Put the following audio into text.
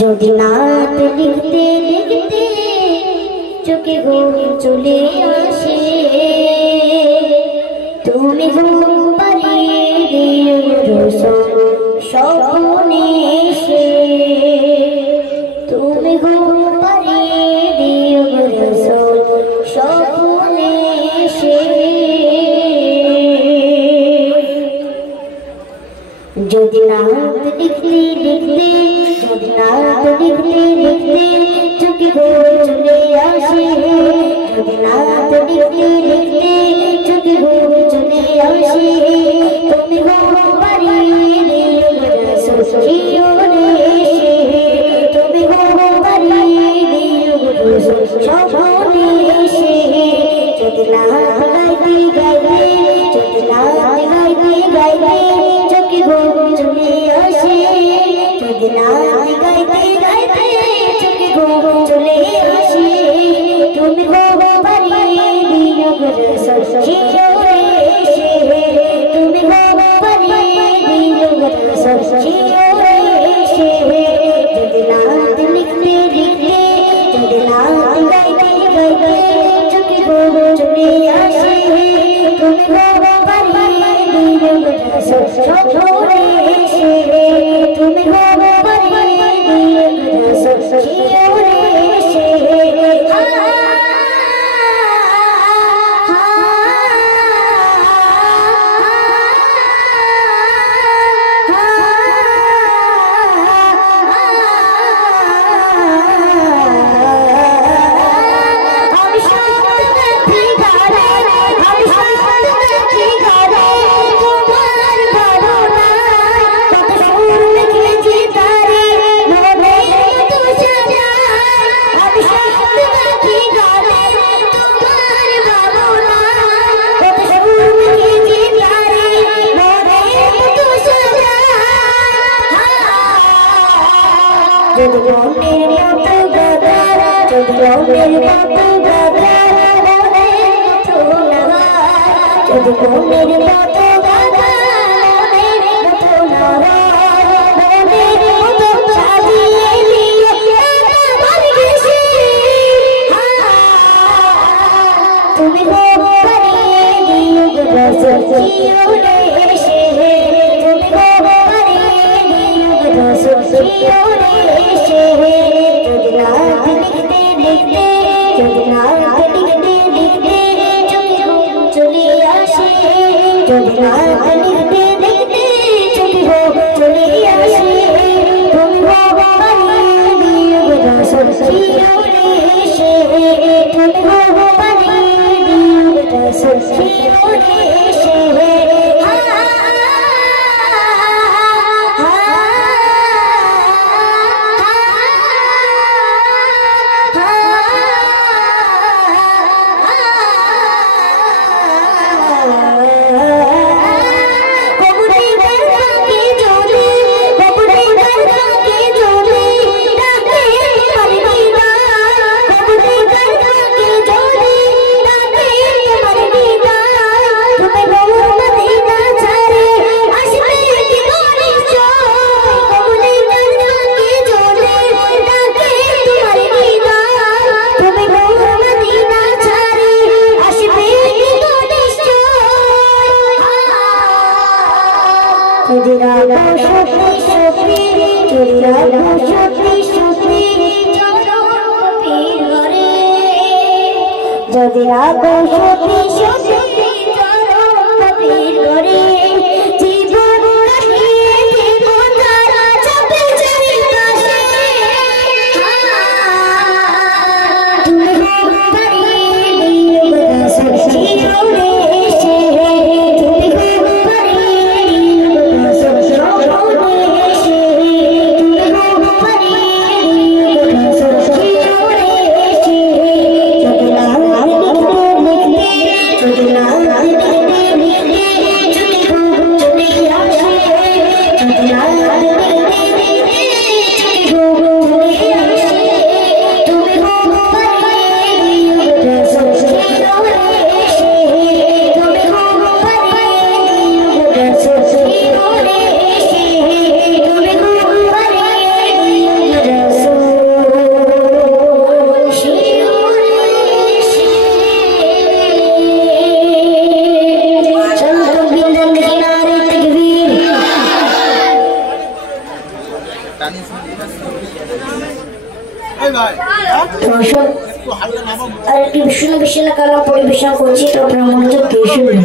যদি নাত লিখতে লিখতে চোখে ঘুম চলে আসে, তুমি ঘুম পাড়িয়ে দিও রোশন স্বপ্নে এসে, তুমি ঘুম পাড়িয়ে দিও রোশন স্বপ্নে এসে। যদি নাত লিখতে লিখতে, যদি নাত লিখতে লিখতে চোখে ঘুম চলে আসে, যদি নাত লিখতে লিখতে চোখে ঘুম চলে আসে, তুমি ঘুম পাড়িয়ে দিও রোশন স্বপ্নে এসে, তুমি ঘুম পাড়িয়ে দিও রোশন স্বপ্নে এসে। যদি নাত গাইতে গাইতে, যদি নাত গাইতে গাইতে চোখে ঘুম চলে আসে, যদি নাত গাইতে গাইতে চোখে ঘুম চলে আসে, তুমি ঘুম পাড়িয়ে দিও রোশন স্বপ্নে এসে, তুমি ঘুম পাড়িয়ে দিও রোশন স্বপ্নে এসে। যদি নাত লিখতে লিখতে, যদি নাত গাইতে গাইতে চোখে ঘুম চলে আসে, তুমি ঘুম পাড়িয়ে দিও রোশন স্বপ্নে এসে, তুমি ঘুম পাড়িয়ে দিও রোশন স্বপ্নে এসে। যদি মনের মতো গাদা, যদি মনের মতো গাদা মনের মতো লাগা, যদি মনের মতো গাদা মনের মতো লাগা, মনের মতো সাজিয়ে নিয়ে আমার গেছে, তুমি ঘুম পাড়িয়ে দিও রোশন স্বপ্নে এসে, তুমি ঘুম পাড়িয়ে দিও রোশন স্বপ্নে এসে। যদি নাত লিখতে লিখতে, যদি নাত লিখতে লিখতে চোখে ঘুম চলে আসে, যদি নাত লিখতে লিখতে চোখে ঘুম চলে আসে, তুমি ঘুম পাড়িয়ে দিও রোশন স্বপ্নে এসে, তুমি ঘুম পাড়িয়ে দিও রোশন স্বপ্নে এসে। যদি রাখো সত্যি সত্যি, যদি রাখো সত্যি সত্যি চরণ কবির ঘরে, যদি রাখো সত্যি সত্যি চরণ কবির ঘরে, জীবন কাটিয়ে জীবন ধারা চাপে চারিপাশে, তুমি ঘুম পাড়িয়ে দিও রোশন স্বপ্নে এসে, তুমি ঘুম পাড়িয়ে দিও রোশন স্বপ্নে এসে, তুমি ঘুম পাড়িয়ে দিও রোশন স্বপ্নে এসে। যদি নাত লিখতে লিখতে, যদি নাত লিখতে লিখতে আর একটি বিষ্ণু বিষ্ণু কালাম পরিবেশন করছি, তো আপনারা মনোযোগ দিয়ে শুনবেন।